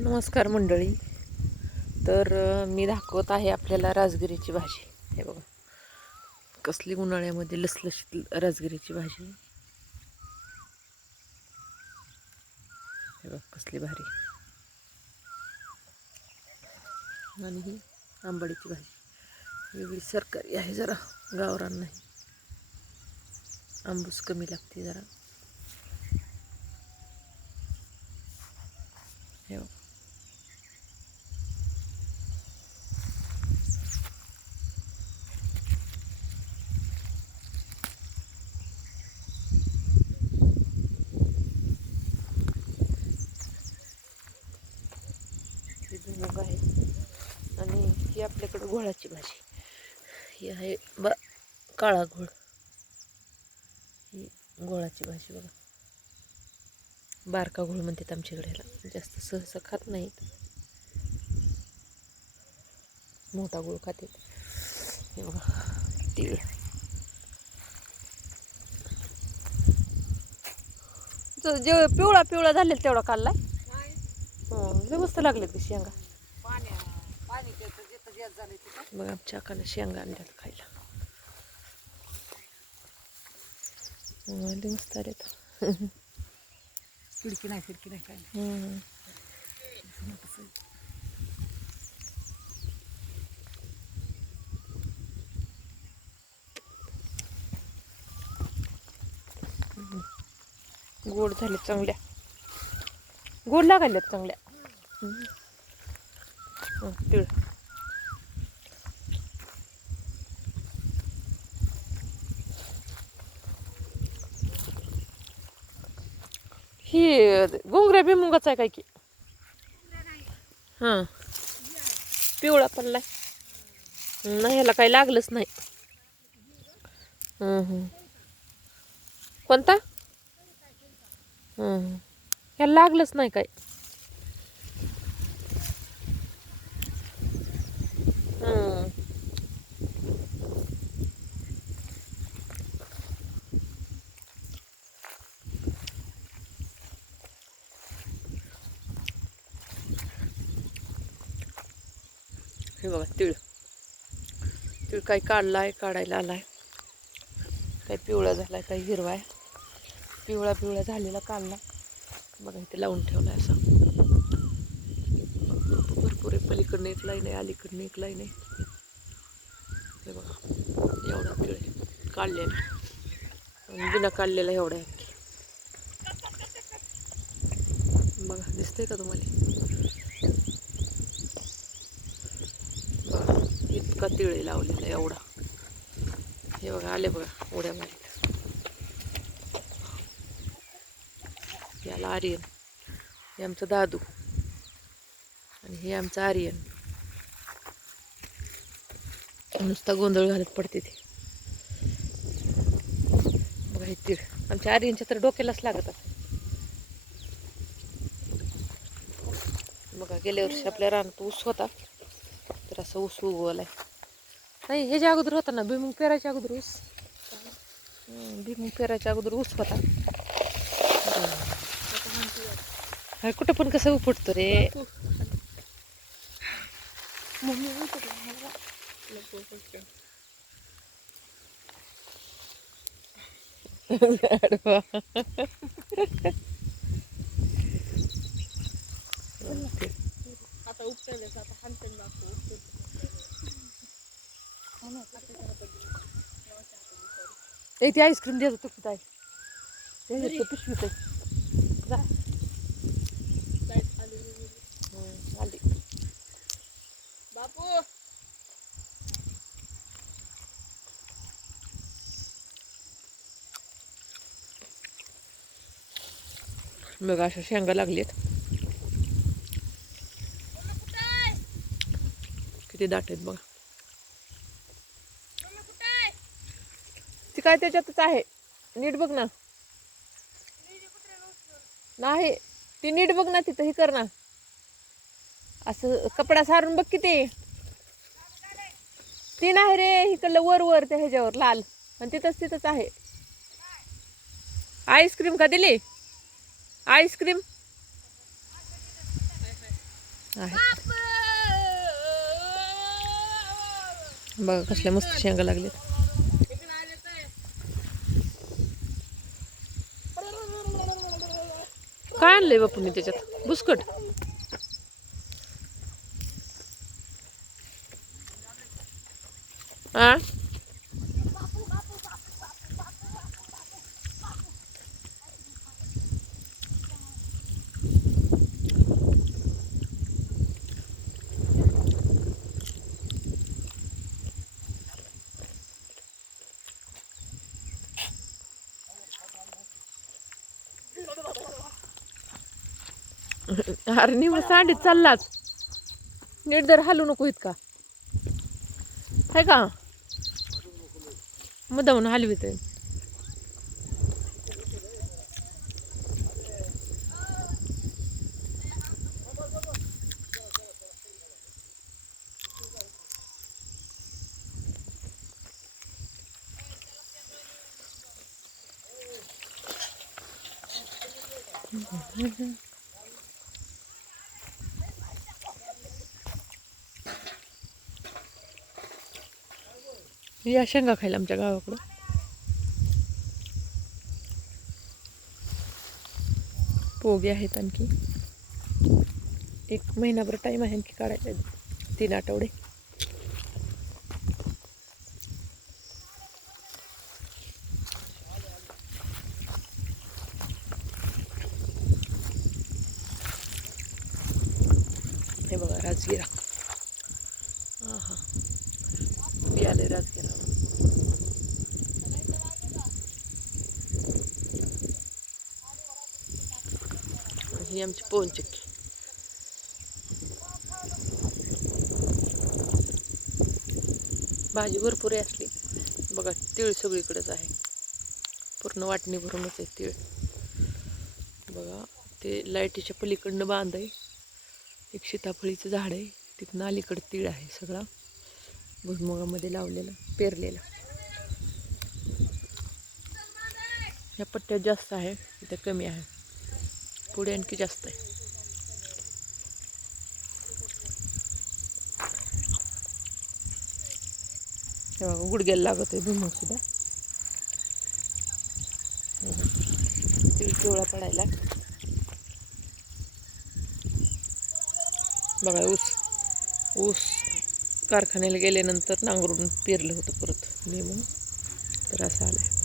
नमस्कार मंडळी. तर मी दाखवत आहे आपल्याला राजगिरीची भाजी. हे बघा कसली उन्हाळ्यामध्ये लसलशीत राजगिरीची भाजी. हे बघा कसली भारी. आणि ही आंबाडीची भाजी वेगळी सरकारी आहे, जरा गावरान नाही, आंबूस कमी लागते जरा. हे बघा भुईमुग आहे. आणि ही आपल्याकडं घोळाची भाजी. ही आहे काळा घोळ. ही घोळाची भाजी बघा. बारका घोळ म्हणतात आमच्याकडे ह्याला. जास्त सहसा खात नाहीत, मोठा गुळ खाते. हे बघा तीळ. जे पिवळा पिवळा झालेला तेवढा काढलाय. लय मस्त लागले ते शेंगा. मग आमच्या आकाला शेंगा आणल्यात खायला. लय मस्त आले. खिडकी नाही काय. गोड झाले चांगल्या, गोड लागायल्यात चांगल्या. तीळ. ही घुंगऱ्या बिमुगाचा आहे काय की. हां पिवळा पडलाय. नाही ह्याला काही लागलंच नाही. कोणता? ह्याला लागलंच नाही काय. हे बघा तीळ. तीळ काही काढलाय, काढायला आलाय. काही पिवळा झालाय, काही हिरवा आहे. पिवळा पिवळा झालेला काढला बघा, इथे लावून ठेवलाय असा. भरपूर आहे. पलीकडनं एक लाईन आहे, अलीकडनं एक लाईन आहे. हे बघा एवढा तीळ आहे काढलेला. बिना काढलेला एवढा आहे. बघा दिसतंय का तुम्हाला? बघा इतका तिळे लावलेला एवढा. हे बघा आले बघा उड्या मारीत. याला आर्यन. हे आमचं दादू आणि हे आमचं आर्यन. नुसता गोंधळ घालत पडते ते. बघा हे तीळ आमच्या आर्यनच्या तर डोक्यालाच लागत असं. बघा गेल्या वर्षी आपल्या रानात ऊस होता, तर असं ऊस उगवलाय. नाही ह्याच्या अगोदर होता ना, भुईमुग पेरायच्या अगोदर ऊस. भुईमुग पेरायच्या अगोदर ऊस होता. कुठं पण कसं उपटतो रे. आता उपटलेस आता हानतेन बापू. ती आईस्क्रीम देत होतो कुठं आहे पिशवीत जा. आली बापू. बघा अशा शेंगा लागलेत. किती दाट आहेत बघा. ती काय त्याच्यातच आहे, नीट बघ ना. नाही ती नीट बघ ना, तिथं हे कर ना, असं कपडा सारून बघ किती. ती नाही रे, इकडलं वर वर त्या ह्याच्यावर लाल, आणि तिथंच आहे. आईस्क्रीम का दिली? आईस्क्रीम आहे. बघा कसल्या मस्त शेंगा लागल्यात. काय आणलंय बापूने त्याच्यात? बुसकट. आ अरे निम सांडीत चाललाच. नीट जर हालू नको इतका. आहे का? मुद्दामून हलवीत. या शेंगा खायला आमच्या गावाकडं. पोगे आहेत आणखी. 1 महिनाभर टाईम आहे आणखी काढायला. 3 आठवडे. हे बघा राजगिरा. हा बियाले राजगिरा. ही आमची पोहन चक्की. भाजी भरपूर आहे असली. बघा तीळ सगळीकडेच आहे. पूर्ण वाटणी भरूनच आहे तीळ. बघा ते लाईटीच्या पलीकडनं बांध आहे. एक सीताफळीचं झाड आहे. तिथनं अलीकडं तीळ आहे सगळा. भुईमुगामध्ये लावलेला पेरलेला. ह्या पट्ट्यात जास्त आहे, इथे कमी आहे. पुढे आणखी जास्त आहे. हे बघा गुडघ्याला लागत आहे भुईमुग सुद्धा. तीळ पिवळा पडायला. बघा ऊस कारखान्याला गेल्यानंतर नांगरून पेरलं होतं परत नेमून. तर असं आलं.